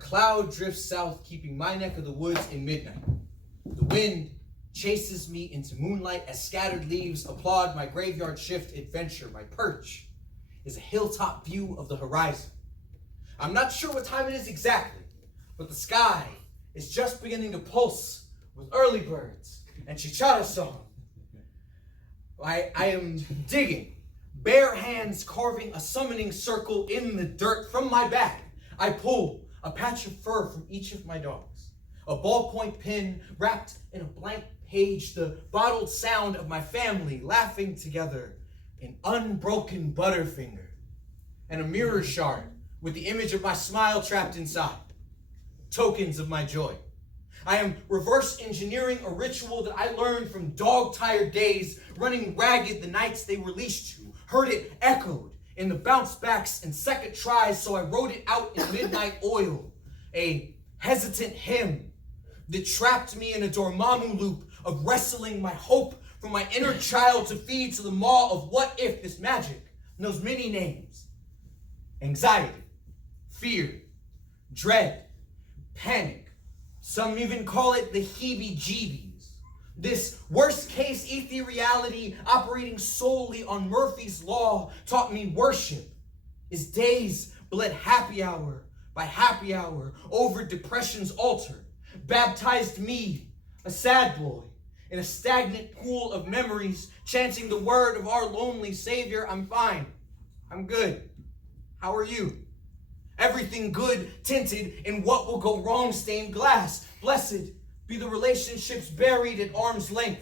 Cloud drifts south, keeping my neck of the woods in midnight. The wind chases me into moonlight as scattered leaves applaud my graveyard shift adventure. My perch is a hilltop view of the horizon. I'm not sure what time it is exactly, but the sky is just beginning to pulse with early birds and chichara song. I am digging, bare hands carving a summoning circle in the dirt. From my bag, I pull a patch of fur from each of my dogs, a ballpoint pen wrapped in a blank page, the bottled sound of my family laughing together, an unbroken butterfinger, and a mirror shard with the image of my smile trapped inside, tokens of my joy. I am reverse engineering a ritual that I learned from dog-tired days, running ragged the nights they were leashed to, heard it echoed in the bounce backs and second tries, so I wrote it out in midnight oil, a hesitant hymn that trapped me in a Dormammu loop of wrestling my hope from my inner child to feed to the maw of what if. This magic knows many names: anxiety, fear, dread, panic. Some even call it the heebie-jeebies. This worst-case ethereality operating solely on Murphy's Law taught me worship is days bled happy hour by happy hour over depression's altar, baptized me, a sad boy, in a stagnant pool of memories, chanting the word of our lonely Savior. I'm fine. I'm good. How are you? Everything good tinted in what will go wrong stained glass. Blessed be the relationships buried at arm's length.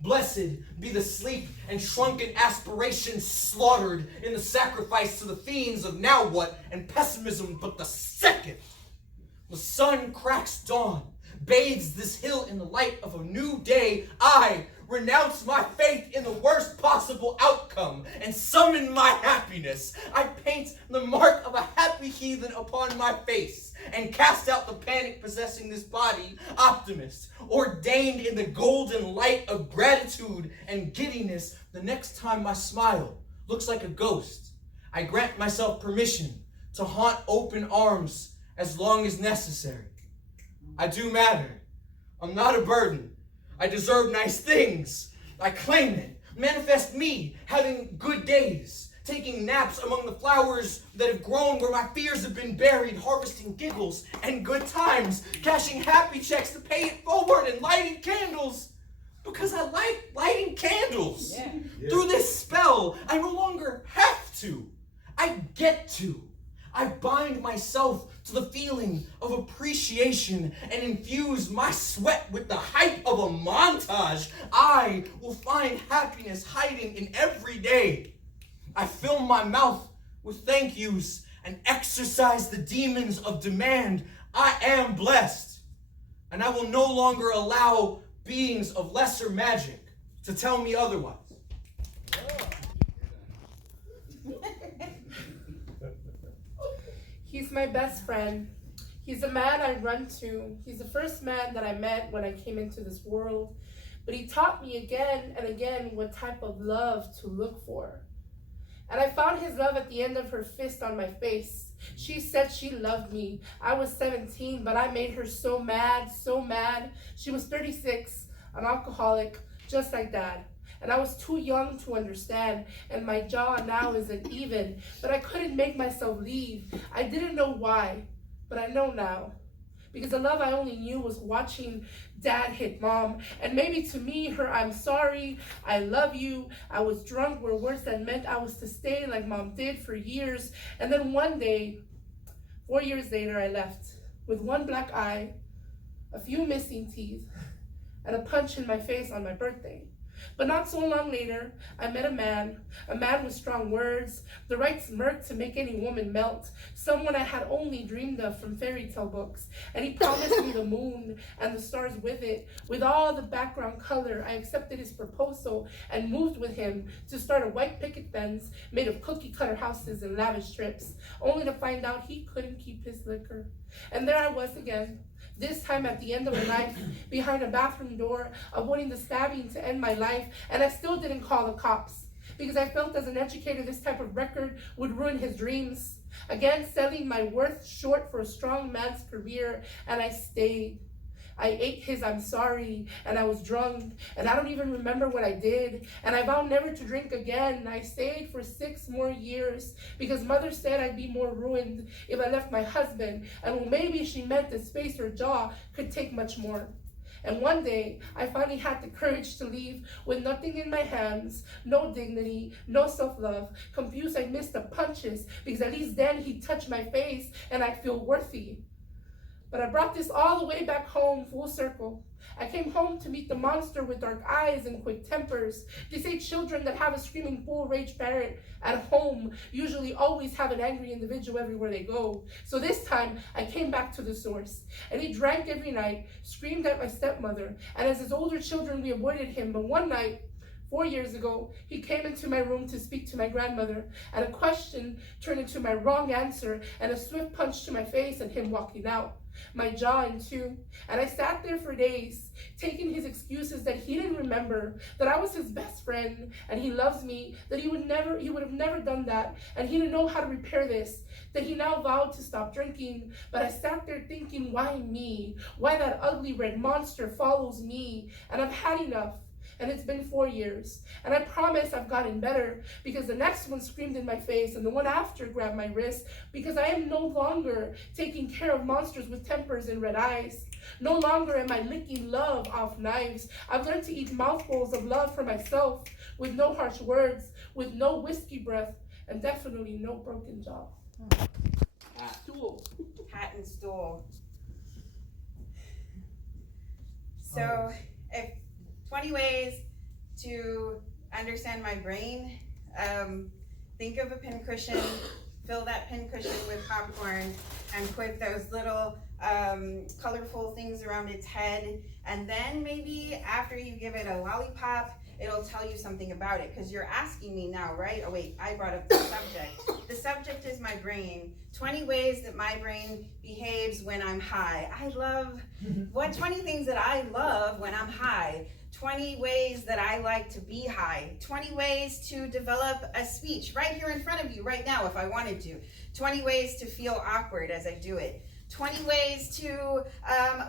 Blessed be the sleep and shrunken aspirations slaughtered in the sacrifice to the fiends of now what and pessimism. But the second the sun cracks dawn, bathes this hill in the light of a new day, I renounce my faith in the worst possible outcome and summon my happiness. I paint the mark of a happy heathen upon my face and cast out the panic possessing this body. Optimist, ordained in the golden light of gratitude and giddiness. The next time my smile looks like a ghost, I grant myself permission to haunt open arms as long as necessary. I do matter. I'm not a burden. I deserve nice things. I claim it. Manifest me having good days, taking naps among the flowers that have grown where my fears have been buried, harvesting giggles and good times, cashing happy checks to pay it forward, and lighting candles because I like lighting candles. Yeah. Through this spell, I no longer have to. I get to. I bind myself to the feeling of appreciation and infuse my sweat with the hype of a montage. I will find happiness hiding in every day. I fill my mouth with thank yous and exercise the demons of demand. I am blessed, and I will no longer allow beings of lesser magic to tell me otherwise. He's my best friend. He's a man I run to. He's the first man that I met when I came into this world. But he taught me again and again what type of love to look for. And I found his love at the end of her fist on my face. She said she loved me. I was 17, but I made her so mad, so mad. She was 36, an alcoholic, just like Dad. And I was too young to understand, and my jaw now isn't even. But I couldn't make myself leave. I didn't know why, but I know now. Because the love I only knew was watching Dad hit Mom. And maybe to me, her I'm sorry, I love you, I was drunk were words that meant I was to stay like Mom did for years. And then one day, 4 years later, I left with one black eye, a few missing teeth, and a punch in my face on my birthday. But not so long later, I met a man with strong words, the right smirk to make any woman melt, someone I had only dreamed of from fairy tale books, and he promised me the moon and the stars with it. With all the background color, I accepted his proposal and moved with him to start a white picket fence made of cookie cutter houses and lavish trips, only to find out he couldn't keep his liquor. And there I was again, this time at the end of the night, behind a bathroom door, avoiding the stabbing to end my life, and I still didn't call the cops, because I felt as an educator this type of record would ruin his dreams. Again, selling my worth short for a strong man's career, and I stayed. I ate his I'm sorry, and I was drunk, and I don't even remember what I did, and I vowed never to drink again. I stayed for 6 more years, because mother said I'd be more ruined if I left my husband, and well, maybe she meant that space or jaw could take much more. And one day, I finally had the courage to leave with nothing in my hands, no dignity, no self-love. Confused, I missed the punches, because at least then he'd touch my face, and I'd feel worthy. But I brought this all the way back home, full circle. I came home to meet the monster with dark eyes and quick tempers. They say children that have a screaming full rage parent at home usually always have an angry individual everywhere they go. So this time, I came back to the source. And he drank every night, screamed at my stepmother, and as his older children, we avoided him. But one night, 4 years ago, he came into my room to speak to my grandmother, and a question turned into my wrong answer, and a swift punch to my face and him walking out. My jaw in two, and I sat there for days, taking his excuses that he didn't remember, that I was his best friend, and he loves me, that he would have never done that, and he didn't know how to repair this, that he now vowed to stop drinking. But I sat there thinking, why me? Why that ugly red monster follows me? And I've had enough. And it's been 4 years, and I promise I've gotten better, because the next one screamed in my face, and the one after grabbed my wrist, because I am no longer taking care of monsters with tempers and red eyes. No longer am I licking love off knives. I've learned to eat mouthfuls of love for myself, with no harsh words, with no whiskey breath, and definitely no broken jaw. Stool. Hat and stool. So, if 20 ways to understand my brain. Think of a pincushion, fill that pincushion with popcorn, and put those little colorful things around its head. And then maybe after you give it a lollipop, it'll tell you something about it, because you're asking me now, right? Oh wait, I brought up the subject. The subject is my brain. 20 ways that my brain behaves when I'm high. 20 things that I love when I'm high. 20 ways that I like to be high. 20 ways to develop a speech right here in front of you right now if I wanted to. 20 ways to feel awkward as I do it. 20 ways to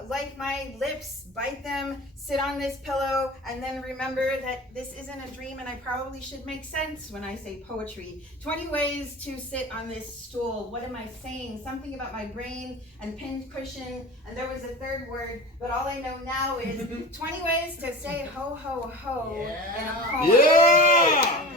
like my lips, bite them, sit on this pillow, and then remember that this isn't a dream and I probably should make sense when I say poetry. 20 ways to sit on this stool. What am I saying? Something about my brain and pinned cushion, and there was a third word, but all I know now is 20 ways to say ho, ho, ho in a poem. Yeah!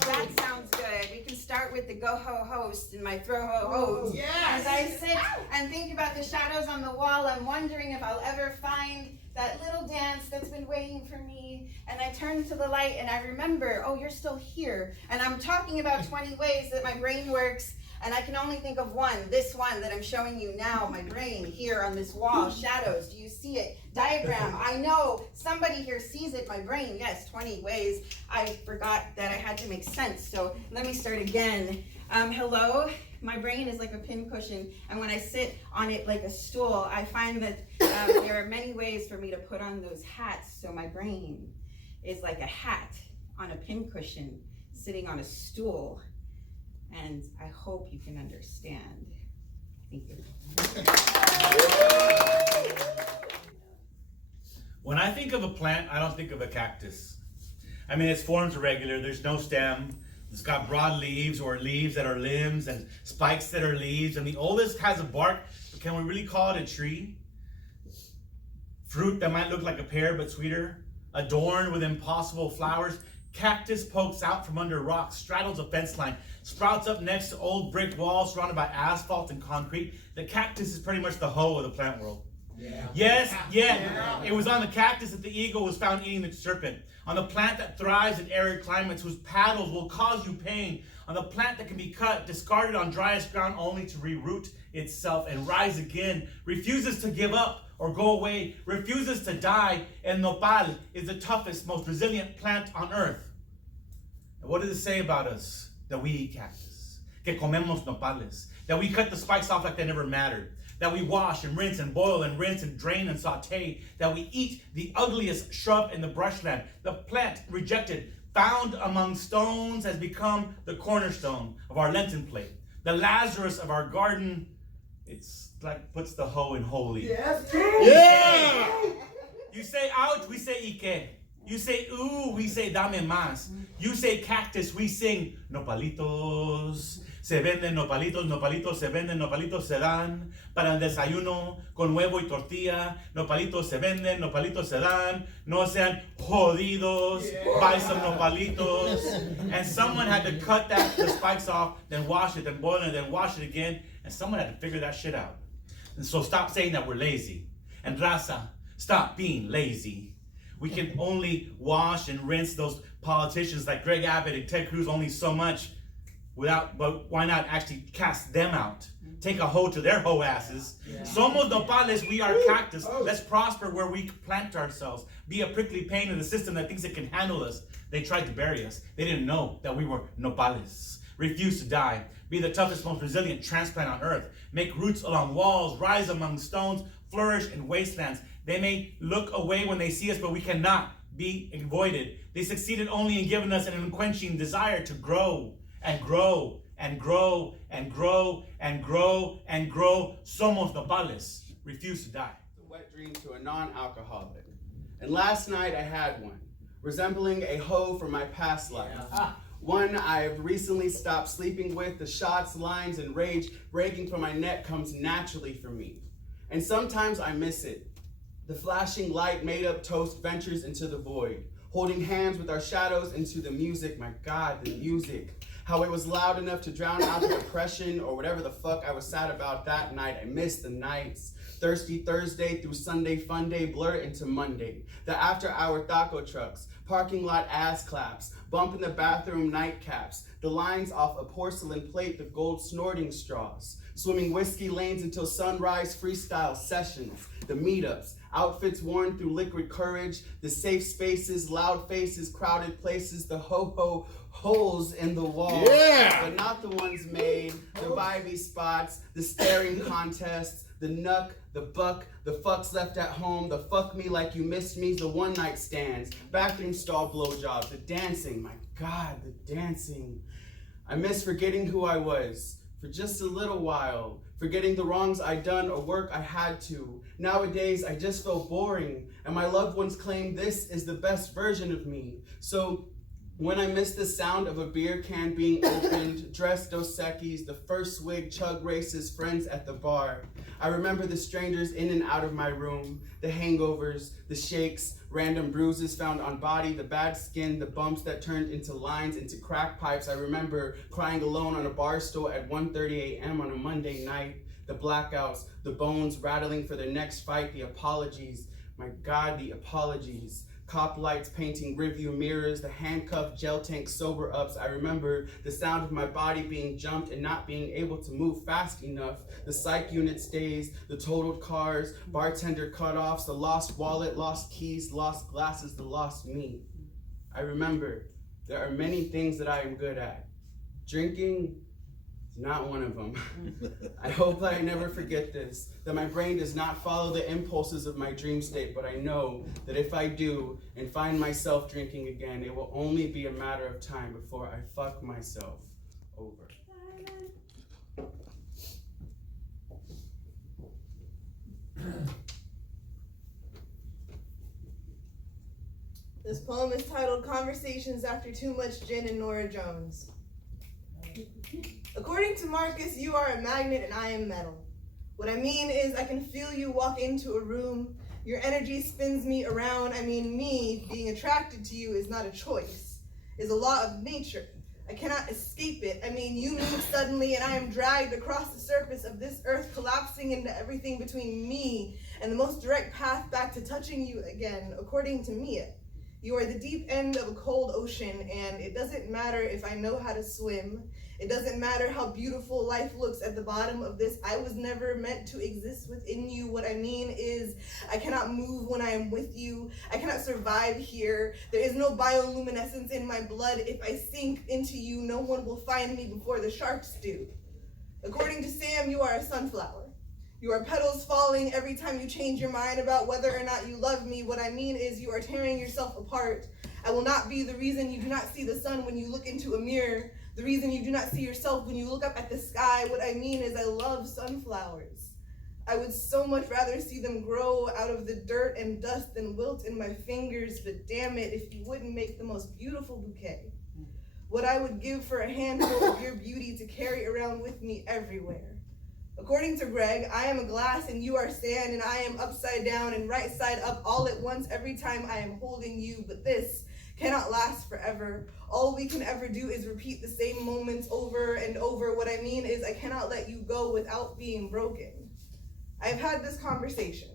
That sounds good. We can start with the go ho host and my throw ho host. Yes. As I sit and think about the shadows on the wall, I'm wondering if I'll ever find that little dance that's been waiting for me. And I turn to the light and I remember, oh, you're still here. And I'm talking about 20 ways that my brain works. And I can only think of one, this one that I'm showing you now, my brain here on this wall, shadows. Do you see it? Diagram. I know somebody here sees it, my brain. Yes, 20 ways. I forgot that I had to make sense. So let me start again. Hello, my brain is like a pincushion. And when I sit on it like a stool, I find that there are many ways for me to put on those hats. So my brain is like a hat on a pincushion sitting on a stool. And I hope you can understand. Thank you. When I think of a plant, I don't think of a cactus. I mean, its forms are regular. There's no stem. It's got broad leaves or leaves that are limbs and spikes that are leaves. And the oldest has a bark, but can we really call it a tree? Fruit that might look like a pear, but sweeter. Adorned with impossible flowers. Cactus pokes out from under rocks, straddles a fence line, sprouts up next to old brick walls surrounded by asphalt and concrete. The cactus is pretty much the hoe of the plant world. Yes, it was on the cactus that the eagle was found eating the serpent. On the plant that thrives in arid climates, whose petals will cause you pain. On the plant that can be cut, discarded on driest ground, only to reroot itself and rise again. Refuses to give up or go away. Refuses to die. El nopal is the toughest, most resilient plant on earth. And what does it say about us? That we eat cactus. Que comemos nopales. That we cut the spikes off like they never mattered. That we wash and rinse and boil and rinse and drain and saute. That we eat the ugliest shrub in the brushland. The plant rejected, found among stones, has become the cornerstone of our Lenten plate. The Lazarus of our garden, it's like puts the hoe in holy. Yes. Yeah! You say ouch, we say Ike. You say ooh, we say dame más. You say cactus, we sing nopalitos. Se venden nopalitos, nopalitos se venden, nopalitos se dan. Para el desayuno, con huevo y tortilla. Nopalitos se venden, nopalitos se dan. No sean jodidos. Buy some nopalitos. And someone had to cut the spikes off, then wash it, then boil it, then wash it again. And someone had to figure that shit out. And so stop saying that we're lazy. And raza, stop being lazy. We can only wash and rinse those politicians like Greg Abbott and Ted Cruz only so much. But why not actually cast them out? Take a hoe to their hoe asses. Somos nopales, we are cactus. Let's prosper where we plant ourselves. Be a prickly pain in the system that thinks it can handle us. They tried to bury us. They didn't know that we were nopales. Refuse to die. Be the toughest, most resilient transplant on earth. Make roots along walls. Rise among stones. Flourish in wastelands. They may look away when they see us, but we cannot be avoided. They succeeded only in giving us an unquenching desire to grow. And grow, and grow, and grow, and grow, and grow. Somos nopales. Refuse to die. A wet dream to a non-alcoholic. And last night I had one, resembling a hoe from my past life. One I've recently stopped sleeping with. The shots, lines, and rage breaking from my neck comes naturally for me. And sometimes I miss it. The flashing light made up toast ventures into the void, holding hands with our shadows into the music. My God, the music. How it was loud enough to drown out the depression or whatever the fuck I was sad about that night. I missed the nights. Thirsty Thursday through Sunday fun day blur into Monday. The after-hour taco trucks, parking lot ass claps, bump in the bathroom nightcaps, the lines off a porcelain plate, the gold snorting straws, swimming whiskey lanes until sunrise freestyle sessions, the meetups, outfits worn through liquid courage, the safe spaces, loud faces, crowded places, the ho-ho holes in the wall, but not the ones made, the vibey spots, the staring contests, the nuck, the buck, the fucks left at home, the fuck me like you missed me, the one night stands, bathroom stall blowjobs, the dancing, my God, the dancing. I miss forgetting who I was for just a little while, forgetting the wrongs I'd done or work I had to. Nowadays, I just feel boring, and my loved ones claim this is the best version of me. So when I miss the sound of a beer can being opened, dressed Dos Equis, the first swig, chug races, friends at the bar. I remember the strangers in and out of my room, the hangovers, the shakes, random bruises found on body, the bad skin, the bumps that turned into lines, into crack pipes. I remember crying alone on a bar stool at 1:30 a.m. on a Monday night, the blackouts, the bones rattling for their next fight, the apologies. My God, the apologies. Cop lights painting rearview mirrors, the handcuffed gel tank sober ups. I remember the sound of my body being jumped and not being able to move fast enough. The psych unit stays, the totaled cars, bartender cutoffs, the lost wallet, lost keys, lost glasses, the lost me. I remember there are many things that I am good at. Drinking is not one of them. I hope that I never forget this, that my brain does not follow the impulses of my dream state, but I know that if I do and find myself drinking again, it will only be a matter of time before I fuck myself over. This poem is titled Conversations After Too Much Gin and Nora Jones. According to Marcus, you are a magnet and I am metal. What I mean is I can feel you walk into a room, your energy spins me around. I mean, me being attracted to you is not a choice, is a law of nature. I cannot escape it. I mean, you move suddenly and I am dragged across the surface of this earth, collapsing into everything between me and the most direct path back to touching you again, according to Mia. You are the deep end of a cold ocean, and it doesn't matter if I know how to swim. It doesn't matter how beautiful life looks at the bottom of this. I was never meant to exist within you. What I mean is, I cannot move when I am with you. I cannot survive here. There is no bioluminescence in my blood. If I sink into you, no one will find me before the sharks do. According to Sam, you are a sunflower. You are petals falling every time you change your mind about whether or not you love me. What I mean is, you are tearing yourself apart. I will not be the reason you do not see the sun when you look into a mirror, the reason you do not see yourself when you look up at the sky. What I mean is, I love sunflowers. I would so much rather see them grow out of the dirt and dust than wilt in my fingers, but damn it, if you wouldn't make the most beautiful bouquet. What I would give for a handful of your beauty to carry around with me everywhere. According to Greg, I am a glass and you are sand, and I am upside down and right side up all at once every time I am holding you, but this cannot last forever. All we can ever do is repeat the same moments over and over. What I mean is, I cannot let you go without being broken. I've had this conversation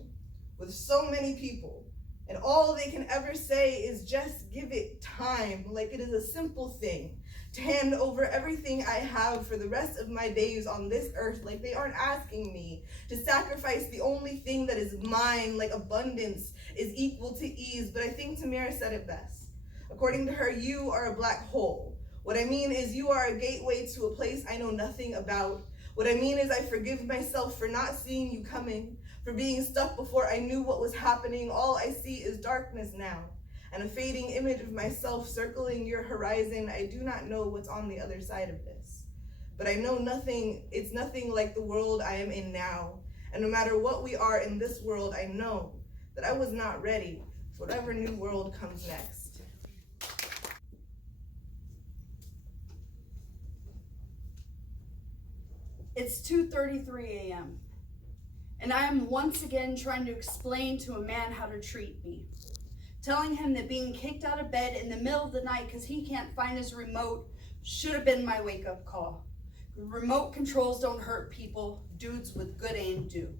with so many people, and all they can ever say is just give it time, like it is a simple thing, to hand over everything I have for the rest of my days on this earth, like they aren't asking me to sacrifice the only thing that is mine, like abundance is equal to ease. But I think Tamara said it best. According to her, you are a black hole. What I mean is, you are a gateway to a place I know nothing about. What I mean is, I forgive myself for not seeing you coming, for being stuck before I knew what was happening. All I see is darkness now, and a fading image of myself circling your horizon. I do not know what's on the other side of this, but I know it's nothing like the world I am in now. And no matter what we are in this world, I know that I was not ready for whatever new world comes next. It's 2:33 a.m. and I am once again trying to explain to a man how to treat me. Telling him that being kicked out of bed in the middle of the night because he can't find his remote should have been my wake-up call. Remote controls don't hurt people, dudes with good aim do.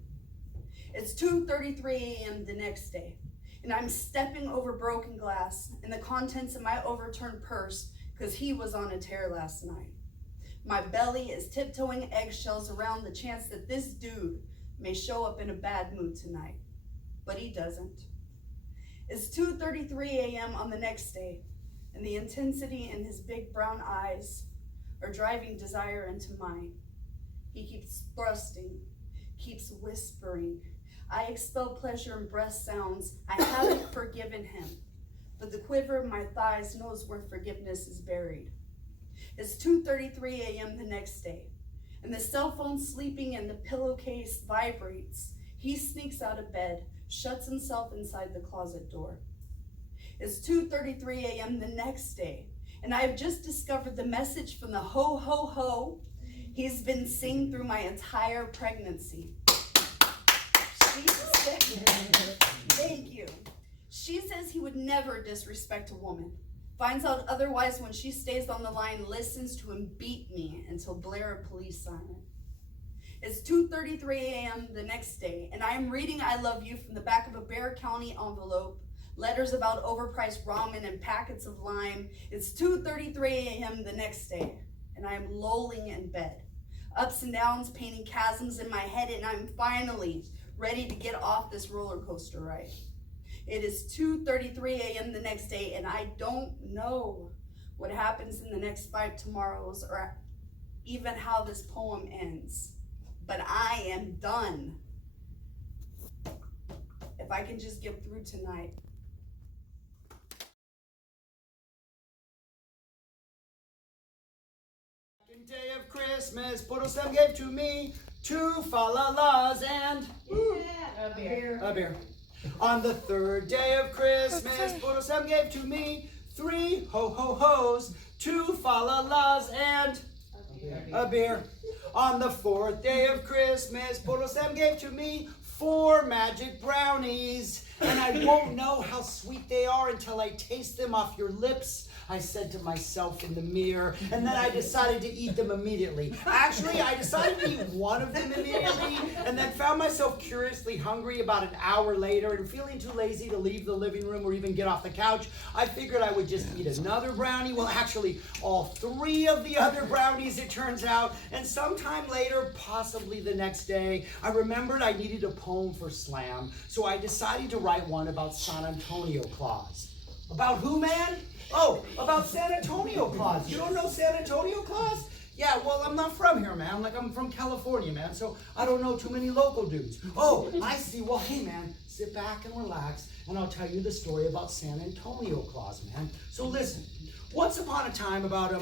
It's 2:33 a.m. the next day, and I'm stepping over broken glass and the contents of my overturned purse because he was on a tear last night. My belly is tiptoeing eggshells around the chance that this dude may show up in a bad mood tonight, but he doesn't. It's 2:33 a.m. on the next day, and the intensity in his big brown eyes are driving desire into mine. He keeps thrusting, keeps whispering. I expel pleasure in breast sounds. I haven't forgiven him, but the quiver of my thighs knows where forgiveness is buried. It's 2:33 a.m. the next day, and the cell phone sleeping in the pillowcase vibrates. He sneaks out of bed, shuts himself inside the closet door. It's 2:33 a.m. the next day, and I have just discovered the message from the ho ho ho he's been singing through my entire pregnancy. She said, thank you. She says he would never disrespect a woman. Finds out otherwise when she stays on the line, listens to him beat me until blare a police siren. It's 2:33 a.m. the next day, and I am reading I love you from the back of a Bexar County envelope, letters about overpriced ramen and packets of lime. It's 2:33 a.m. the next day, and I am lolling in bed, ups and downs painting chasms in my head, and I'm finally ready to get off this roller coaster ride. It is 2:33 a.m. the next day, and I don't know what happens in the next 5 tomorrows or even how this poem ends, but I am done. If I can just get through tonight. Second day of Christmas, Puroslam gave to me 2 falalas and a beer. On the 3rd day of Christmas, Puroslam gave to me 3 ho-ho-hos, 2 falalas and a beer. On the 4th day of Christmas, Puroslam gave to me 4 magic brownies, and I won't know how sweet they are until I taste them off your lips, I said to myself in the mirror, and then I decided to eat them immediately. Actually, I decided to eat one of them immediately, and then found myself curiously hungry about an hour later, and feeling too lazy to leave the living room or even get off the couch. I figured I would just eat another brownie. Well, actually, all 3 of the other brownies, it turns out, and sometime later, possibly the next day, I remembered I needed a poem for slam, so I decided to write one about San Antonio Claus. About who, man? Oh, about San Antonio Claus. You don't know San Antonio Claus? Yeah, well, I'm not from here, man. Like, I'm from California, man, so I don't know too many local dudes. Oh, I see. Well, hey, man, sit back and relax, and I'll tell you the story about San Antonio Claus, man. So listen, once upon a time, about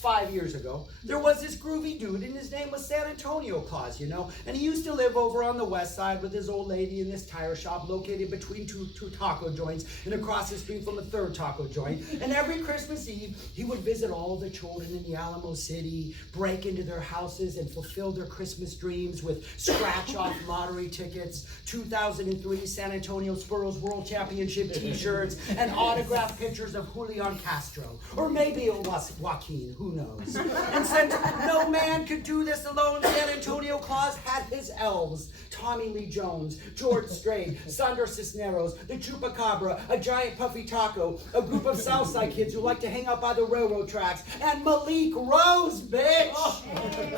5 years ago, there was this groovy dude, and his name was San Antonio Claus, you know, and he used to live over on the west side with his old lady in this tire shop located between two taco joints and across the street from a 3rd taco joint. And every Christmas Eve, he would visit all the children in the Alamo City, break into their houses and fulfill their Christmas dreams with scratch-off lottery tickets, 2003 San Antonio Spurs World Championship t-shirts, and autographed pictures of Julian Castro. Or maybe it was Joaquin, who knows? And since no man could do this alone, San Antonio Claus had his elves. Tommy Lee Jones, George Strait, Sandra Cisneros, the Chupacabra, a giant puffy taco, a group of Southside kids who like to hang out by the railroad tracks, and Malik Rose, bitch!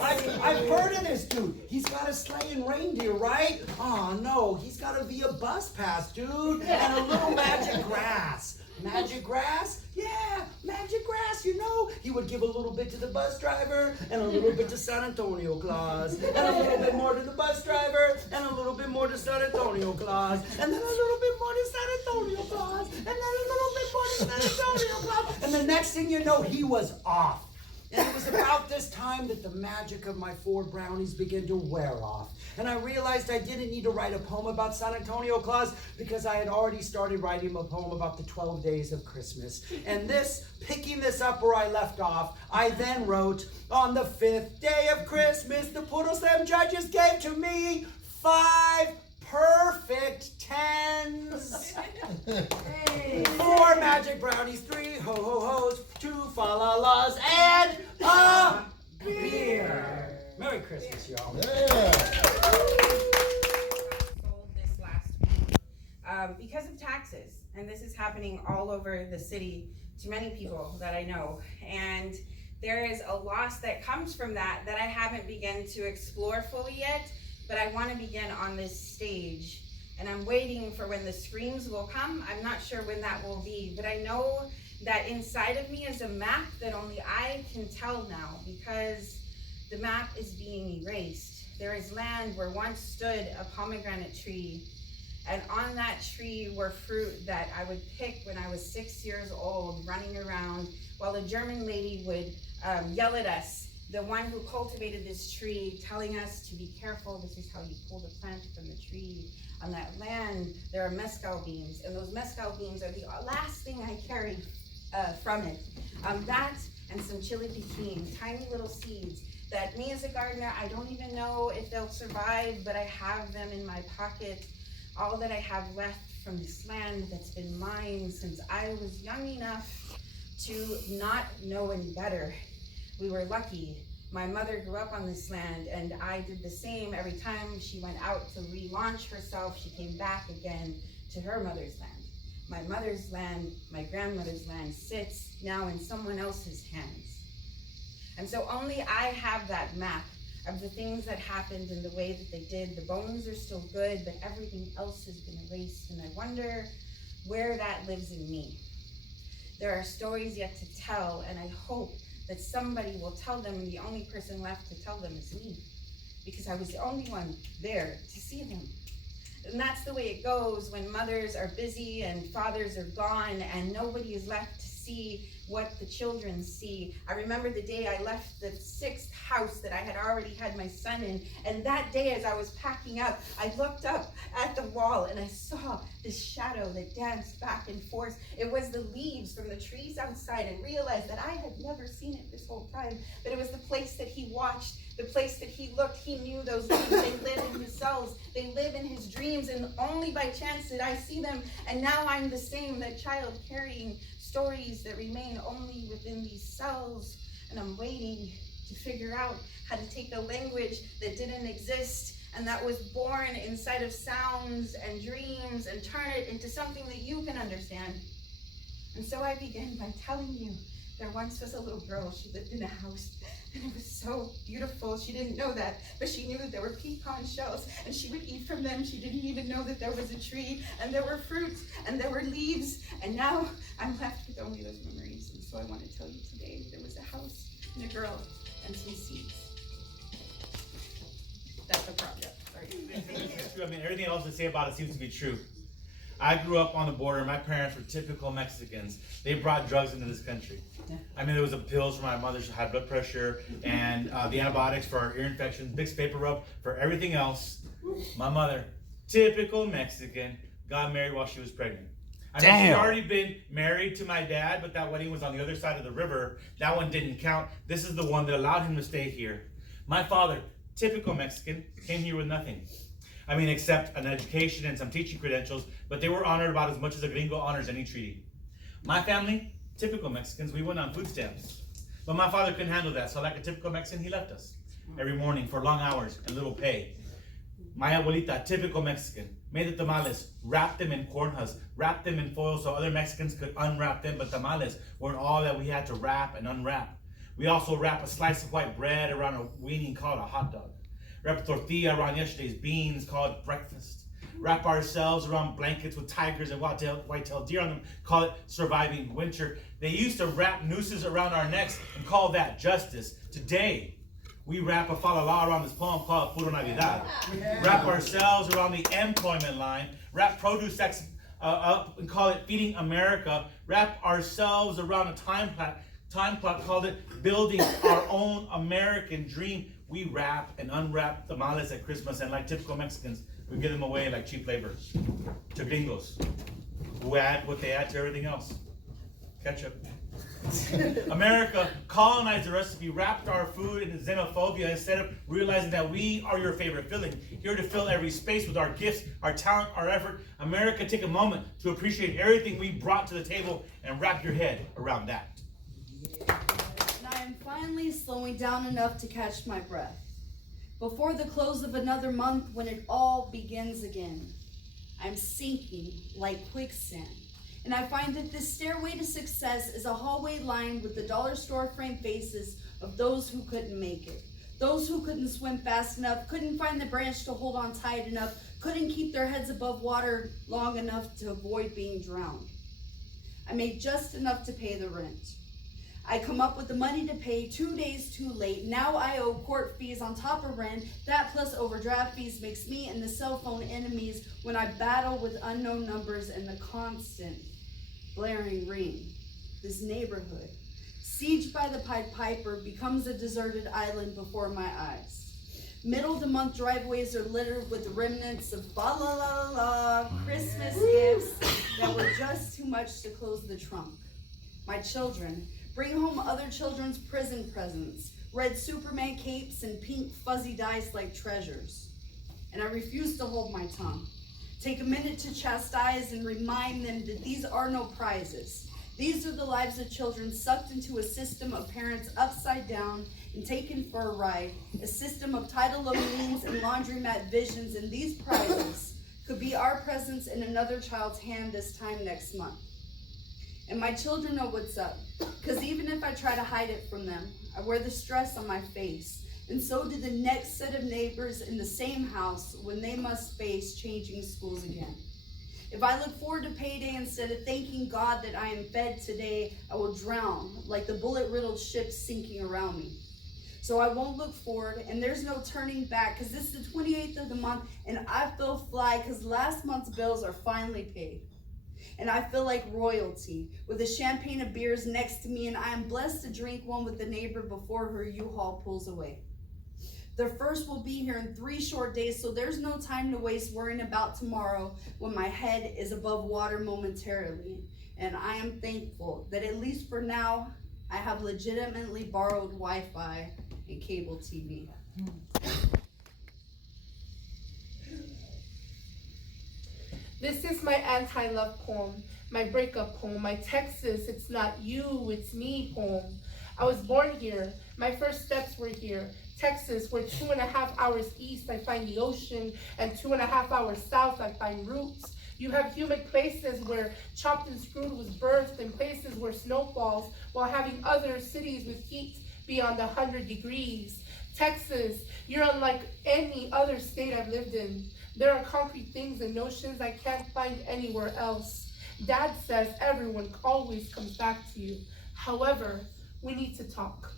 I've heard of this dude. He's got a sleigh and reindeer, right? Oh no, he's got a Via bus pass, dude, and a little magic grass. Magic grass? Yeah, magic grass, you know. He would give a little bit to the bus driver and a little bit to San Antonio Claus, and a little bit more to the bus driver and a little bit more to San Antonio Claus, and then a little bit more to San Antonio Claus, and then a little bit more to San Antonio Claus. And the next thing you know, he was off. And it was about this time that the magic of my 4 brownies began to wear off. And I realized I didn't need to write a poem about San Antonio Claus because I had already started writing a poem about the 12 days of Christmas. And picking this up where I left off, I then wrote, on the 5th day of Christmas, the Puroslam judges gave to me 5 perfect 10s. Hey. 4 magic brownies, 3 ho-ho-hos, 2 fa-la-las, and a beer. Merry Christmas, y'all. Sold this last week because of taxes, and this is happening all over the city to many people that I know, and there is a loss that comes from that I haven't begun to explore fully yet, but I want to begin on this stage, and I'm waiting for when the screams will come. I'm not sure when that will be, but I know that inside of me is a map that only I can tell now, because the map is being erased. There is land where once stood a pomegranate tree, and on that tree were fruit that I would pick when I was 6 years old, running around while a German lady would yell at us, the one who cultivated this tree, telling us to be careful. This is how you pull the plant from the tree. On that land, there are mezcal beans, and those mezcal beans are the last thing I carried from it. That and some chili piquin, tiny little seeds that me as a gardener, I don't even know if they'll survive, but I have them in my pocket. All that I have left from this land that's been mine since I was young enough to not know any better. We were lucky. My mother grew up on this land, and I did the same. Every time she went out to relaunch herself, she came back again to her mother's land. My mother's land, my grandmother's land, sits now in someone else's hands. And so only I have that map of the things that happened in the way that they did. The bones are still good, but everything else has been erased, and I wonder where that lives in me. There are stories yet to tell, and I hope that somebody will tell them, and the only person left to tell them is me, because I was the only one there to see them. And that's the way it goes when mothers are busy and fathers are gone and nobody is left to see what the children see. I remember the day I left the 6th house that I had already had my son in, and that day as I was packing up, I looked up at the wall and I saw this shadow that danced back and forth. It was the leaves from the trees outside, and realized that I had never seen it this whole time, but it was the place that he watched, the place that he looked. He knew those leaves. They live in his cells. They live in his dreams, and only by chance did I see them. And now I'm the same, that child carrying stories that remain only within these cells. And I'm waiting to figure out how to take a language that didn't exist and that was born inside of sounds and dreams and turn it into something that you can understand. And so I begin by telling you, there once was a little girl. She lived in a house, and it was so beautiful. She didn't know that, but she knew that there were pecan shells, and she would eat from them. She didn't even know that there was a tree, and there were fruits, and there were leaves, and now I'm left with only those memories. And so I want to tell you today, there was a house, and a girl, and some seeds. That's a project. Sorry. It's true. I mean, everything else to say about it seems to be true. I grew up on the border. My parents were typical Mexicans. They brought drugs into this country. I mean, there was the pills for my mother's high blood pressure, and the antibiotics for our ear infections, Vicks paper rub for everything else. My mother, typical Mexican, got married while she was pregnant. I mean, she'd already been married to my dad, but that wedding was on the other side of the river. That one didn't count. This is the one that allowed him to stay here. My father, typical Mexican, came here with nothing. I mean, except an education and some teaching credentials, but they were honored about as much as a gringo honors any treaty. My family, typical Mexicans, we went on food stamps. But my father couldn't handle that, so like a typical Mexican, he left us every morning for long hours and little pay. My abuelita, typical Mexican, made the tamales, wrapped them in corn husks, wrapped them in foil so other Mexicans could unwrap them, but tamales weren't all that we had to wrap and unwrap. We also wrap a slice of white bread around a weenie called a hot dog. Wrap a tortilla around yesterday's beans called breakfast. Wrap ourselves around blankets with tigers and white-tailed deer on them, call it surviving winter. They used to wrap nooses around our necks and call that justice. Today, we wrap a falala around this poem called Puro Navidad. Wrap ourselves around the employment line. Wrap produce sacks up and call it Feeding America. Wrap ourselves around a time clock, called it Building Our Own American Dream. We wrap and unwrap tamales at Christmas, and like typical Mexicans, we give them away like cheap labor to gringos who add what they add to everything else. Ketchup. America colonized the recipe, wrapped our food in xenophobia instead of realizing that we are your favorite filling, here to fill every space with our gifts, our talent, our effort. America, take a moment to appreciate everything we brought to the table and wrap your head around that. And I am finally slowing down enough to catch my breath before the close of another month when it all begins again. I'm sinking like quicksand, and I find that this stairway to success is a hallway lined with the dollar store frame faces of those who couldn't make it, those who couldn't swim fast enough, couldn't find the branch to hold on tight enough, couldn't keep their heads above water long enough to avoid being drowned. I made just enough to pay the rent. I come up with the money to pay 2 days too late. Now I owe court fees on top of rent. That plus overdraft fees makes me and the cell phone enemies when I battle with unknown numbers and the constant blaring ring. This neighborhood, sieged by the Pied Piper, becomes a deserted island before my eyes. Middle of the month driveways are littered with the remnants of fa-la-la-la Christmas gifts that were just too much to close the trunk. My children bring home other children's prison presents, red Superman capes and pink fuzzy dice like treasures. And I refuse to hold my tongue. Take a minute to chastise and remind them that these are no prizes. These are the lives of children sucked into a system of parents upside down and taken for a ride, a system of Title of Means and laundromat visions, and these prizes could be our presents in another child's hand this time next month. And my children know what's up, because even if I try to hide it from them, I wear the stress on my face, and so do the next set of neighbors in the same house when they must face changing schools again. If I look forward to payday instead of thanking God that I am fed today, I will drown like the bullet-riddled ships sinking around me. So I won't look forward, and there's no turning back, because this is the 28th of the month, and I feel fly because last month's bills are finally paid. And I feel like royalty, with a champagne of beers next to me, and I am blessed to drink one with the neighbor before her U-Haul pulls away. Their first will be here in 3 short days, so there's no time to waste worrying about tomorrow when my head is above water momentarily. And I am thankful that at least for now, I have legitimately borrowed Wi-Fi and cable TV. This is my anti-love poem, my breakup poem, my Texas, it's not you, it's me poem. I was born here, my first steps were here. Texas, where 2.5 hours east I find the ocean, and 2.5 hours south I find roots. You have humid places where chopped and screwed was birthed, and places where snow falls, while having other cities with heat beyond 100 degrees. Texas, you're unlike any other state I've lived in. There are concrete things and notions I can't find anywhere else. Dad says everyone always comes back to you. However, we need to talk.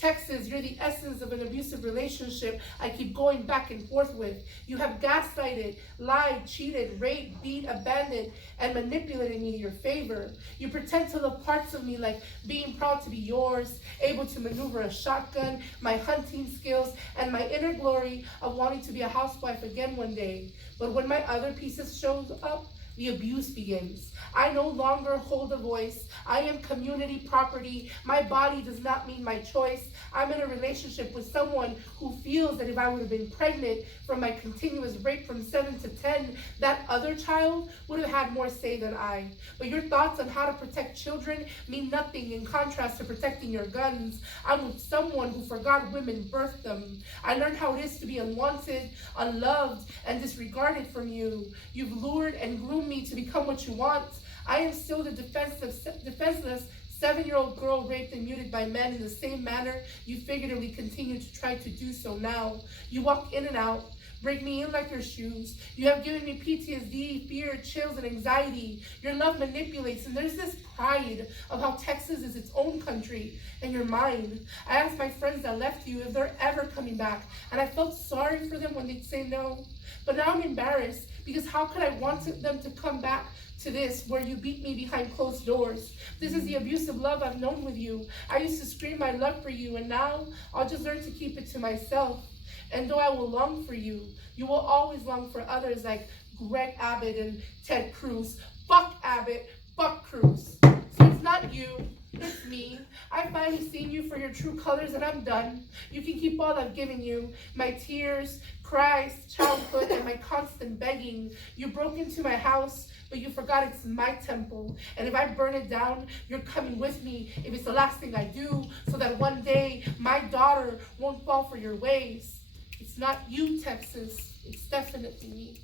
Texas, you're the essence of an abusive relationship I keep going back and forth with. You have gaslighted, lied, cheated, raped, beat, abandoned, and manipulated me to your favor. You pretend to love parts of me like being proud to be yours, able to maneuver a shotgun, my hunting skills, and my inner glory of wanting to be a housewife again one day. But when my other pieces show up, the abuse begins. I no longer hold a voice. I am community property. My body does not mean my choice. I'm in a relationship with someone who feels that if I would have been pregnant from my continuous rape from 7 to 10, that other child would have had more say than I. But your thoughts on how to protect children mean nothing in contrast to protecting your guns. I'm with someone who forgot women birthed them. I learned how it is to be unwanted, unloved, and disregarded from you. You've lured and groomed me to become what you want. I am still the defenseless 7-year-old girl raped and muted by men in the same manner you figuratively continue to try to do so now. You walk in and out, break me in like your shoes. You have given me PTSD, fear, chills, and anxiety. Your love manipulates, and there's this pride of how Texas is its own country and you're mine. I asked my friends that left you if they're ever coming back, and I felt sorry for them when they'd say no. But now I'm embarrassed, because how could I want them to come back to this, where you beat me behind closed doors? This is the abusive love I've known with you. I used to scream my love for you, and now I'll just learn to keep it to myself. And though I will long for you, you will always long for others like Greg Abbott and Ted Cruz. Fuck Abbott, fuck Cruz. So it's not you, it's me. I've finally seen you for your true colors, and I'm done. You can keep all I've given you, my tears, cries, childhood, and my constant begging. You broke into my house, but you forgot it's my temple. And if I burn it down, you're coming with me if it's the last thing I do, so that one day my daughter won't fall for your ways. It's not you, Texas. It's definitely me.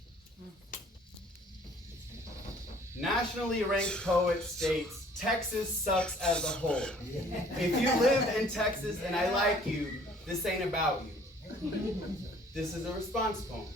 Nationally ranked poet states, Texas sucks as a whole. If you live in Texas and I like you, this ain't about you. This is a response poem.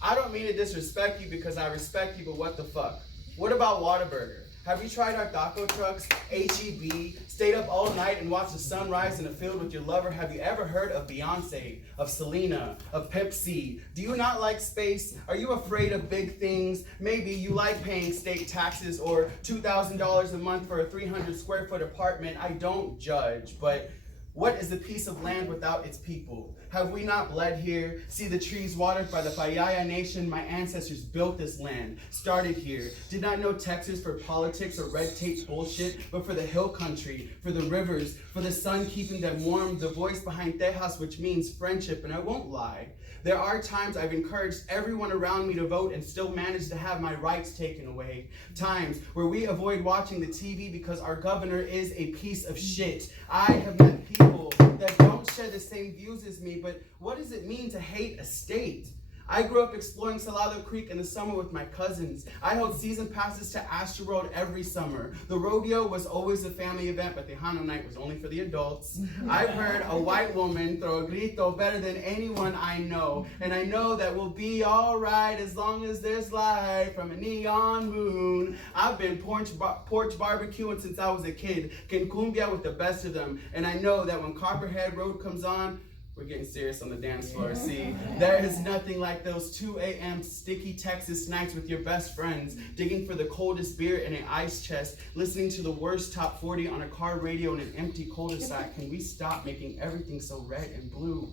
I don't mean to disrespect you because I respect you, but what the fuck? What about Whataburger? Have you tried our taco trucks, H-E-B, stayed up all night and watched the sunrise in a field with your lover? Have you ever heard of Beyonce, of Selena, of Pepsi? Do you not like space? Are you afraid of big things? Maybe you like paying state taxes or $2,000 a month for a 300 square foot apartment. I don't judge, but what is a piece of land without its people? Have we not bled here? See the trees watered by the Payaya Nation? My ancestors built this land, started here. Did not know Texas for politics or red tape bullshit, but for the hill country, for the rivers, for the sun keeping them warm, the voice behind Tejas, which means friendship. And I won't lie, there are times I've encouraged everyone around me to vote and still managed to have my rights taken away. Times where we avoid watching the TV because our governor is a piece of shit. I have met people that don't share the same views as me, but what does it mean to hate a state? I grew up exploring Salado Creek in the summer with my cousins. I held season passes to Astroworld every summer. The rodeo was always a family event, but Tejano night was only for the adults. I've heard a white woman throw a grito better than anyone I know, and I know that we'll be all right as long as there's light from a neon moon. I've been porch barbecuing since I was a kid, can cumbia with the best of them, and I know that when Copperhead Road comes on, We're getting serious on the dance floor. See, there is nothing like those 2 a.m. sticky Texas nights with your best friends, digging for the coldest beer in an ice chest, listening to the worst top 40 on a car radio in an empty cul-de-sac. Can we stop making everything so red and blue?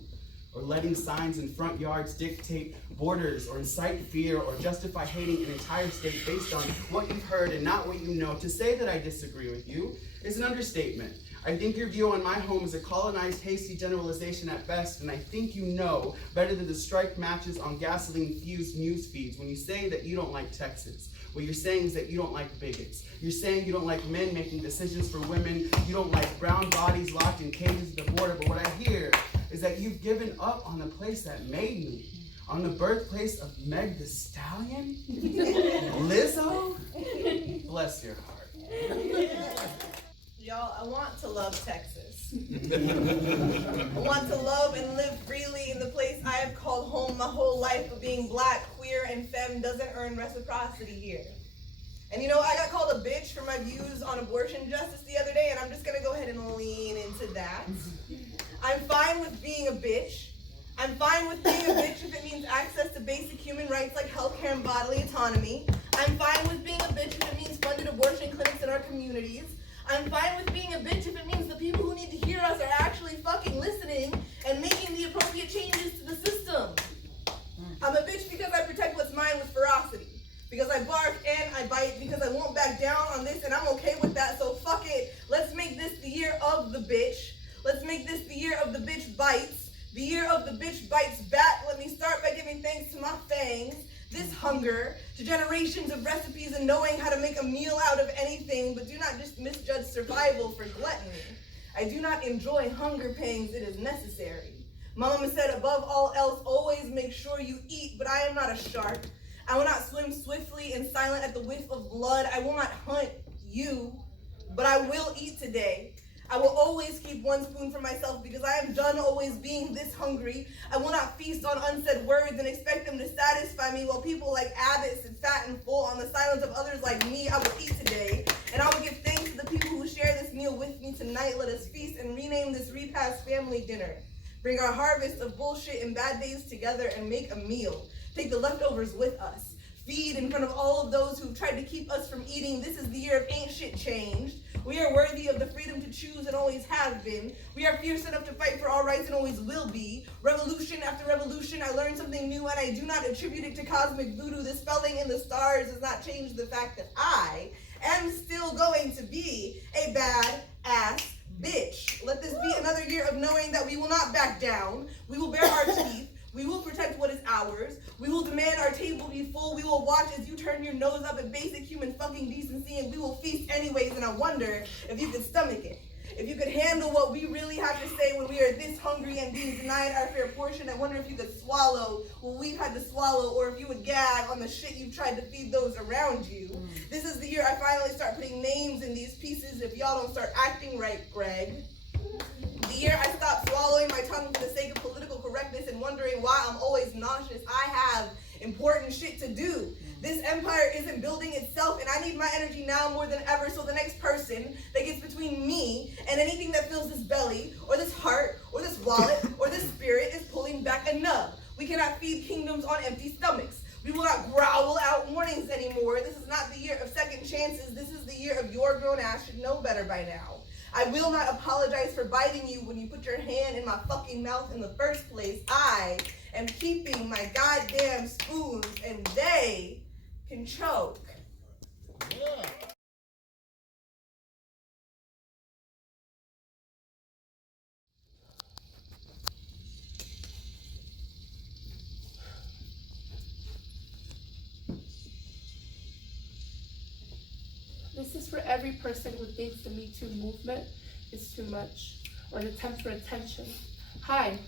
Or letting signs in front yards dictate borders, or incite fear, or justify hating an entire state based on what you've heard and not what you know. To say that I disagree with you is an understatement. I think your view on my home is a colonized, hasty generalization at best, and I think you know better than to strike matches on gasoline-fused news feeds when you say that you don't like Texas. What you're saying is that you don't like bigots. You're saying you don't like men making decisions for women. You don't like brown bodies locked in cages at the border. But what I hear is that you've given up on the place that made me, on the birthplace of Meg the Stallion, Lizzo. Bless your heart. Y'all, I want to love Texas. I want to love and live freely in the place I have called home my whole life, but being black, queer, and femme doesn't earn reciprocity here. And you know, I got called a bitch for my views on abortion justice the other day, and I'm just gonna go ahead and lean into that. I'm fine with being a bitch. I'm fine with being a bitch if it means access to basic human rights like healthcare and bodily autonomy. I'm fine with being a bitch if it means funded abortion clinics in our communities. I'm fine with being a bitch if it means the people who need to hear us are actually fucking listening and making the appropriate changes to the system. I'm a bitch because I protect what's mine with ferocity. Because I bark and I bite, because I won't back down on this, and I'm okay with that, so fuck it. Let's make this the year of the bitch. Let's make this the year of the bitch bites. The year of the bitch bites back. Let me start by giving thanks to my fangs. This hunger, to generations of recipes and knowing how to make a meal out of anything, but do not just misjudge survival for gluttony. I do not enjoy hunger pangs, it is necessary. My mama said, above all else, always make sure you eat, but I am not a shark. I will not swim swiftly and silent at the whiff of blood. I will not hunt you, but I will eat today. I will always keep one spoon for myself because I am done always being this hungry. I will not feast on unsaid words and expect them to satisfy me while people like Abbott sit fat and full on the silence of others like me. I will eat today, and I will give thanks to the people who share this meal with me tonight. Let us feast and rename this repast family dinner. Bring our harvest of bullshit and bad days together and make a meal. Take the leftovers with us. Feed in front of all of those who've tried to keep us from eating. This is the year of ain't shit changed. We are worthy of the freedom to choose and always have been. We are fierce enough to fight for our rights and always will be. Revolution after revolution, I learned something new, and I do not attribute it to cosmic voodoo. The spelling in the stars does not change the fact that I am still going to be a bad-ass bitch. Let this be another year of knowing that we will not back down. We will bare our teeth. We will protect what is ours. We will demand our table be full. We will watch as you turn your nose up at basic human fucking decency, and we will feast anyways, and I wonder if you could stomach it. If you could handle what we really have to say when we are this hungry and being denied our fair portion. I wonder if you could swallow what we've had to swallow, or if you would gag on the shit you've tried to feed those around you. This is the year I finally start putting names in these pieces if y'all don't start acting right, Greg. The year I stopped swallowing my tongue for the sake of political correctness and wondering why I'm always nauseous. I have important shit to do. This empire isn't building itself, and I need my energy now more than ever, so the next person that gets between me and anything that fills this belly, or this heart, or this wallet, or this spirit is pulling back a nub. We cannot feed kingdoms on empty stomachs. We will not growl out warnings anymore. This is not the year of second chances. This is the year of your grown ass should know better by now. I will not apologize for biting you when you put your hand in my fucking mouth in the first place. I am keeping my goddamn spoons, and they can choke. Yeah. This is for every person who thinks the Me Too movement is too much, or an attempt for attention. Hi,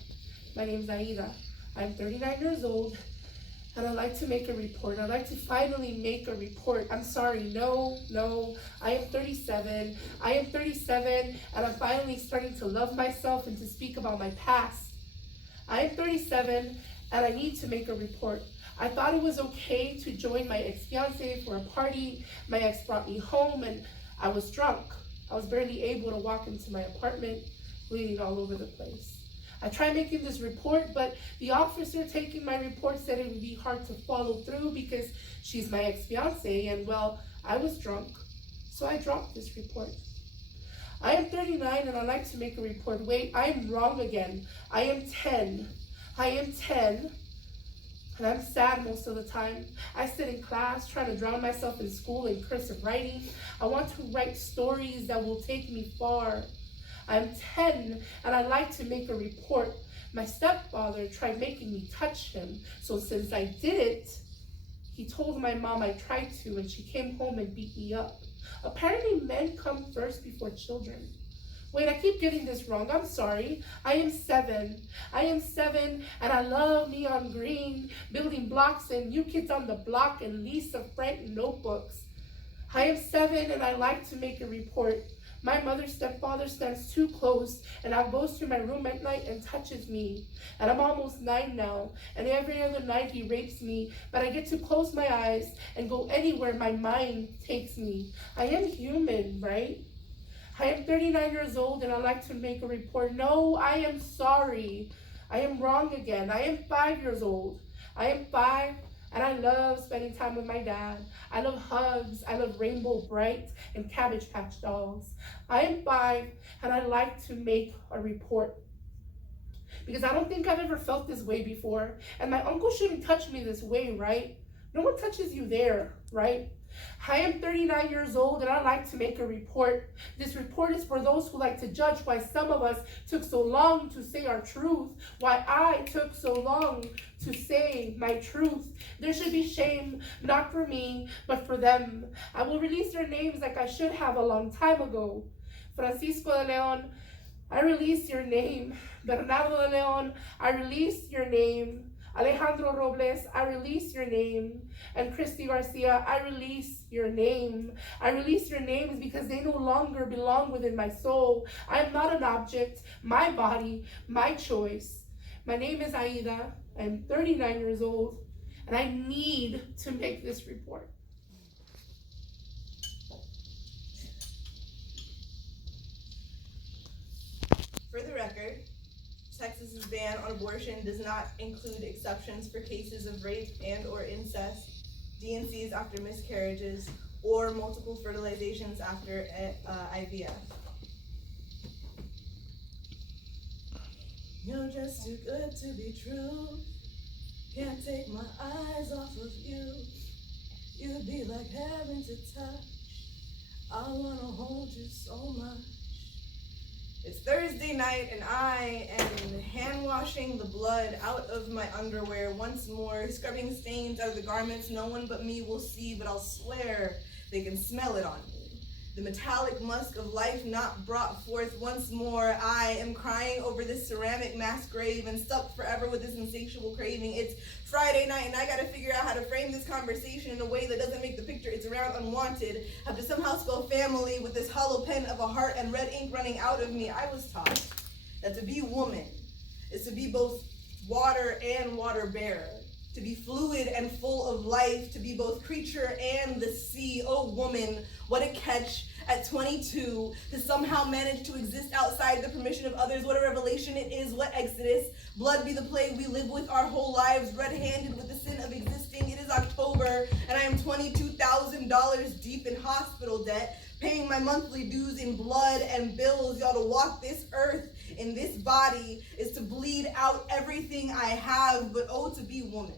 my name's Aida. I'm 39 years old, and I'd like to make a report. I'd like to finally make a report. I'm sorry, no, I am 37. I am 37, and I'm finally starting to love myself and to speak about my past. I am 37, and I need to make a report. I thought it was okay to join my ex-fiance for a party. My ex brought me home, and I was drunk. I was barely able to walk into my apartment, bleeding all over the place. I tried making this report, but the officer taking my report said it would be hard to follow through because she's my ex-fiance, and well, I was drunk, so I dropped this report. I am 39 and I like to make a report. Wait, I am wrong again. I am 10. I am 10. And I'm sad most of the time. I sit in class trying to drown myself in school in cursive writing. I want to write stories that will take me far. I'm 10 and I like to make a report. My stepfather tried making me touch him. So since I did it, he told my mom I tried to and she came home and beat me up. Apparently men come first before children. Wait, I keep getting this wrong. I'm sorry. I am 7. I am 7 and I love neon green, building blocks and New Kids on the Block and Lisa Frank notebooks. I am 7 and I like to make a report. My mother's stepfather stands too close and now goes to my room at night and touches me. And I'm almost 9 now, and every other night he rapes me, but I get to close my eyes and go anywhere my mind takes me. I am human, right? I am 39 years old and I like to make a report. No, I am sorry. I am wrong again. I am 5 years old. I am 5 and I love spending time with my dad. I love hugs. I love Rainbow Bright and Cabbage Patch dolls. I am 5 and I like to make a report. Because I don't think I've ever felt this way before. And my uncle shouldn't touch me this way, right? No one touches you there, right? I am 39 years old and I like to make a report. This report is for those who like to judge why some of us took so long to say our truth, why I took so long to say my truth. There should be shame, not for me, but for them. I will release their names like I should have a long time ago. Francisco de Leon, I release your name. Bernardo de Leon, I release your name. Alejandro Robles, I release your name. And Christy Garcia, I release your name. I release your names because they no longer belong within my soul. I am not an object, my body, my choice. My name is Aida. I'm 39 years old, and I need to make this report. For the record, Texas's ban on abortion does not include exceptions for cases of rape and or incest, D&Cs after miscarriages, or multiple fertilizations after IVF. You're just too good to be true. Can't take my eyes off of you. You'd be like heaven to touch. I wanna hold you so much. It's Thursday night and I am hand washing the blood out of my underwear once more, scrubbing stains out of the garments no one but me will see, but I'll swear they can smell it on me. The metallic musk of life not brought forth once more. I am crying over this ceramic mass grave and stuck forever with this insatiable craving. It's Friday night and I gotta figure out how to frame this conversation in a way that doesn't make the picture it's around unwanted. Have to somehow spell family with this hollow pen of a heart and red ink running out of me. I was taught that to be woman is to be both water and water bearer. To be fluid and full of life, to be both creature and the sea. Oh woman, what a catch at 22 to somehow manage to exist outside the permission of others. What a revelation it is, what exodus. Blood be the plague we live with our whole lives, red-handed with the sin of existing. It is October and I am $22,000 deep in hospital debt, paying my monthly dues in blood and bills. Y'all, to walk this earth in this body is to bleed out everything I have, but oh, to be woman.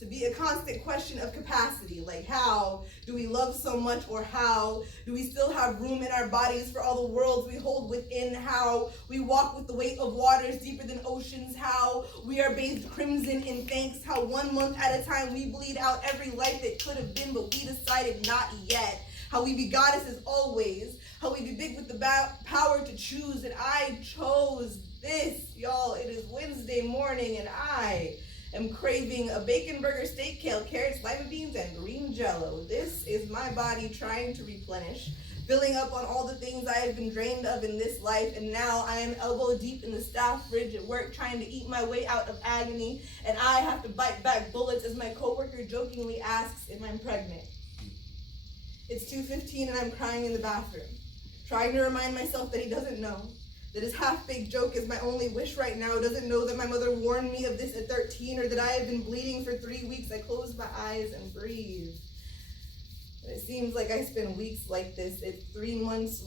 To be a constant question of capacity, like how do we love so much, or how do we still have room in our bodies for all the worlds we hold within, how we walk with the weight of waters deeper than oceans, how we are bathed crimson in thanks, how 1 month at a time we bleed out every life that could have been, but we decided not yet, how we be goddesses always, how we be big with the power to choose, and I chose this, y'all. It is Wednesday morning and I am craving a bacon burger, steak, kale, carrots, lima beans, and green jello. This is my body trying to replenish, filling up on all the things I have been drained of in this life, and now I am elbow deep in the staff fridge at work trying to eat my way out of agony, and I have to bite back bullets as my coworker jokingly asks if I'm pregnant. It's 2:15 and I'm crying in the bathroom, trying to remind myself that he doesn't know, That his half-baked joke is my only wish right now, doesn't know that my mother warned me of this at 13, or that I have been bleeding for 3 weeks. I close my eyes and breathe. It seems like I spend weeks like this. It's 3 months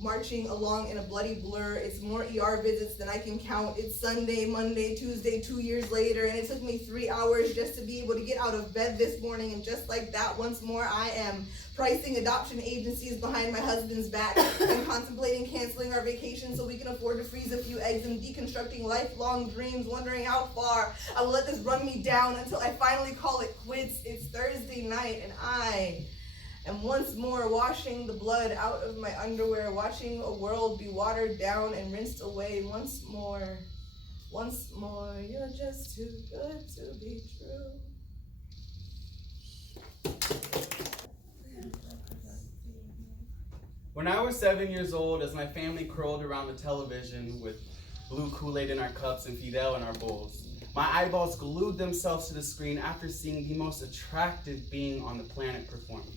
marching along in a bloody blur. It's more ER visits than I can count. It's Sunday, Monday, Tuesday, 2 years later, and it took me 3 hours just to be able to get out of bed this morning. And just like that, once more, I am pricing adoption agencies behind my husband's back and contemplating canceling our vacation so we can afford to freeze a few eggs and deconstructing lifelong dreams, wondering how far I will let this run me down until I finally call it quits. It's Thursday night, and I am once more washing the blood out of my underwear, watching a world be watered down and rinsed away once more. Once more, you're just too good to be true. When I was 7 years old, as my family curled around the television with blue Kool-Aid in our cups and Fidel in our bowls, my eyeballs glued themselves to the screen after seeing the most attractive being on the planet performing.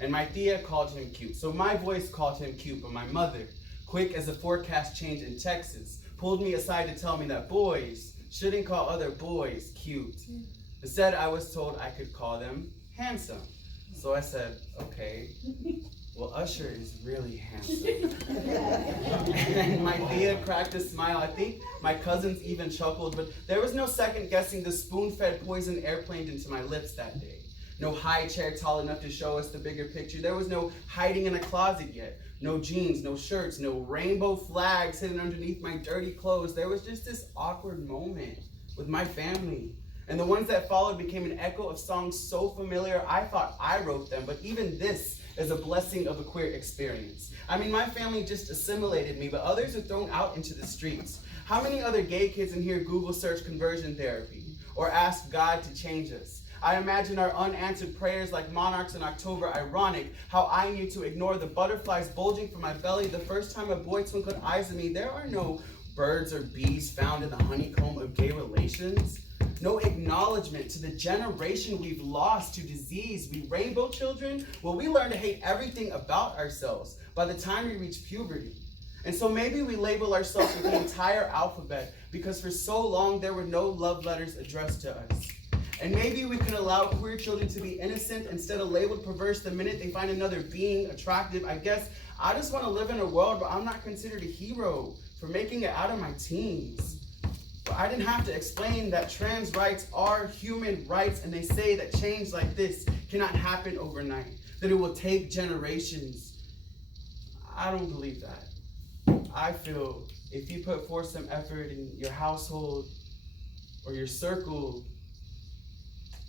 And my tia called him cute. So my voice called him cute, but my mother, quick as a forecast change in Texas, pulled me aside to tell me that boys shouldn't call other boys cute. Instead, I was told I could call them handsome. So I said, okay, well, Usher is really handsome. And my tia cracked a smile. I think my cousins even chuckled, but there was no second guessing the spoon-fed poison airplaned into my lips that day. No high chair tall enough to show us the bigger picture. There was no hiding in a closet yet. No jeans, no shirts, no rainbow flags hidden underneath my dirty clothes. There was just this awkward moment with my family. And the ones that followed became an echo of songs so familiar, I thought I wrote them. But even this is a blessing of a queer experience. I mean, my family just assimilated me, but others are thrown out into the streets. How many other gay kids in here Google search conversion therapy or ask God to change us? I imagine our unanswered prayers like monarchs in October ironic, how I knew to ignore the butterflies bulging from my belly the first time a boy twinkled eyes at me. There are no birds or bees found in the honeycomb of gay relations. No acknowledgement to the generation we've lost to disease. We rainbow children, well, we learn to hate everything about ourselves by the time we reach puberty. And so maybe we label ourselves with the entire alphabet because for so long there were no love letters addressed to us. And maybe we can allow queer children to be innocent instead of labeled perverse the minute they find another being attractive. I guess I just want to live in a world where I'm not considered a hero for making it out of my teens. But I didn't have to explain that trans rights are human rights, and they say that change like this cannot happen overnight, that it will take generations. I don't believe that. I feel if you put forth some effort in your household or your circle,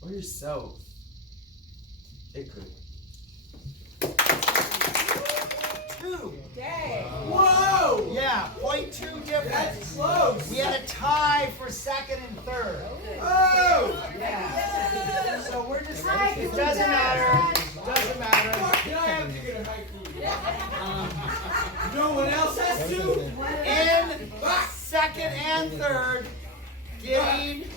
or yourself, it could. 2. Dang. Whoa! Yeah, 0.2 difference. That's close. We had a tie for second and third. Oh! Yeah. So we're just, Hi, it doesn't matter. Doesn't matter. Can I have to get a haiku? No one else has to? In second and third, getting,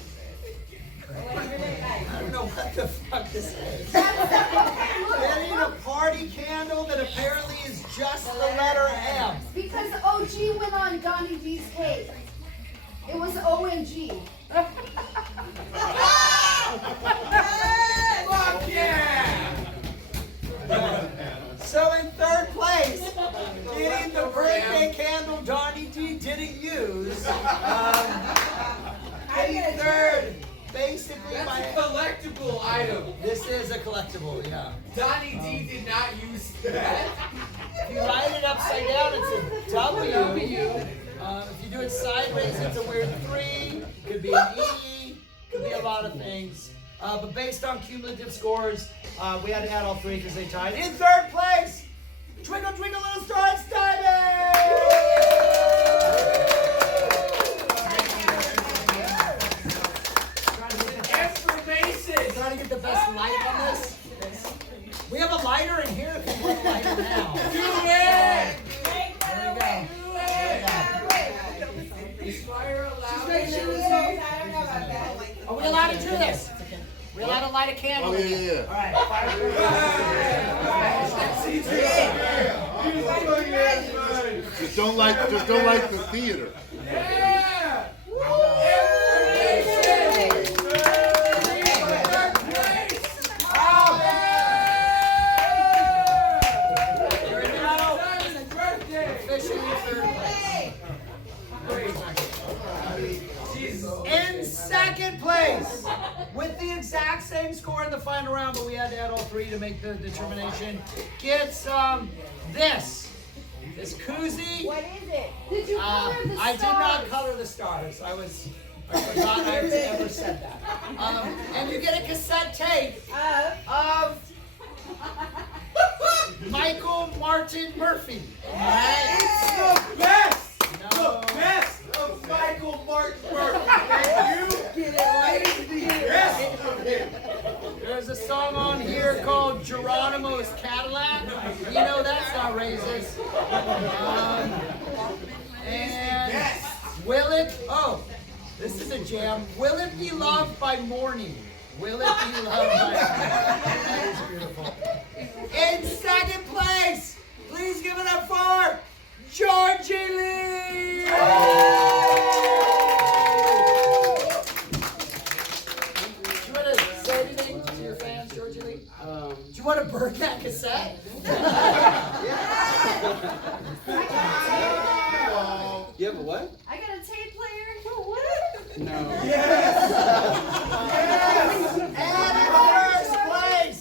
I don't know what the fuck this is. Getting a party candle that apparently is just the letter M. Because OG went on Donnie D's cake. It was OMG. Fuck yeah! So in third place, getting the birthday candle Donnie D didn't use. Getting third, basically That's by a collectible item. This is a collectible, yeah. Donnie D did not use that. If you write it upside down, it's a W. If you do it sideways, it's a weird 3. Could be an E. Could be a lot of things. But based on cumulative scores, we had to add all 3 because they tied. In third place, Twinkle Twinkle Little Star, it's Diamond! Trying to get the best light on this. We have a lighter in here if you want a lighter now. Do it! There we go. Is fire allowed? I don't know about that. Are we allowed to do this? We're allowed to light a candle. Oh, yeah. All right. Fire. Just don't like the theater. Yeah! In second place, with the exact same score in the final round, but we had to add all three to make the determination, gets this koozie. What is it? Did you color the stars? I did not color the stars. I forgot I ever said that. And you get a cassette tape of Michael Martin Murphy. It's the best! The best of Michael Martin Murphy. And you get it right in the best of him. There's a song on here called Geronimo's Cadillac. You know that's not racist. And will it? Oh, this is a jam. Will it be loved by morning? Will it be loved by morning? That is beautiful. In second place, please give it up for Georgie Lee. Do you want to say anything to your fans, Georgie Lee? Do you want to burn that cassette? You have a what? I got a tape player. What? No. And in first place,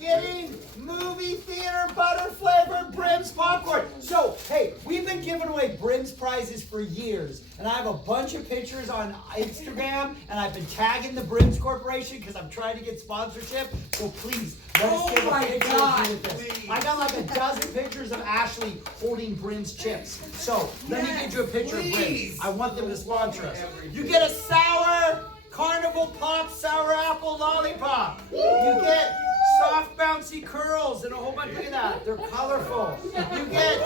getting movie theater butter flavored Brim's popcorn. So, hey, we've been giving away Brim's prizes for years, and I have a bunch of pictures on Instagram, and I've been tagging the Brim's Corporation because I'm trying to get sponsorship. So please, let us get a picture of you with this. I got like a dozen pictures of Ashley holding Brim's chips. So let me get you a picture of Brim's. I want them to sponsor us. You get a sour Carnival Pop Sour Apple Lollipop. You get soft bouncy curls and a whole bunch of that. They're colorful. You get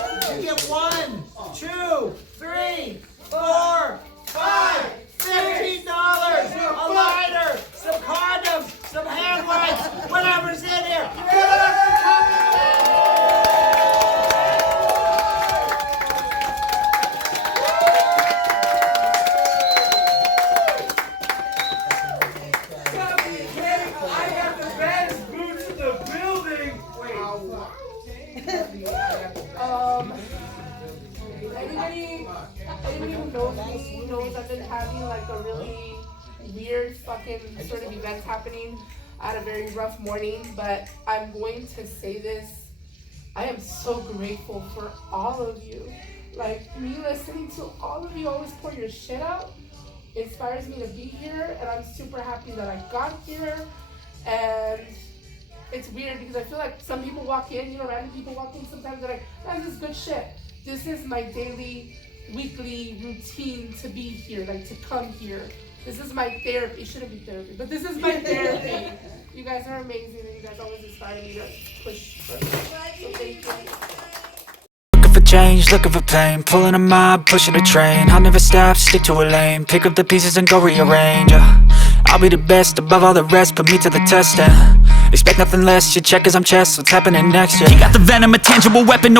1, 2, 3, 4, 5, $15, a lighter, some condoms, some hand wipes, whatever's in here. Give it up for Cuppycake! I got the baddest boots in the building. Anybody who knows me knows I've been having like a really weird fucking sort of events happening. I had a very rough morning, but I'm going to say this. I am so grateful for all of you. Like, me listening to all of you always pour your shit out inspires me to be here, and I'm super happy that I got here. And it's weird because I feel like some people walk in, random people walk in sometimes, they're like, this is good shit. This is my daily, weekly routine to be here, like to come here. This is my therapy. It shouldn't be therapy, but this is my therapy. You guys are amazing, and you guys always inspire me to push. So thank you. Looking for change, looking for pain, pulling a mob, pushing a train. I'll never stop, stick to a lane, pick up the pieces and go rearrange. I'll be the best above all the rest, put me to the test and expect nothing less. Your check as I'm chess, what's happening next? Yeah. You got the venom, a tangible weapon.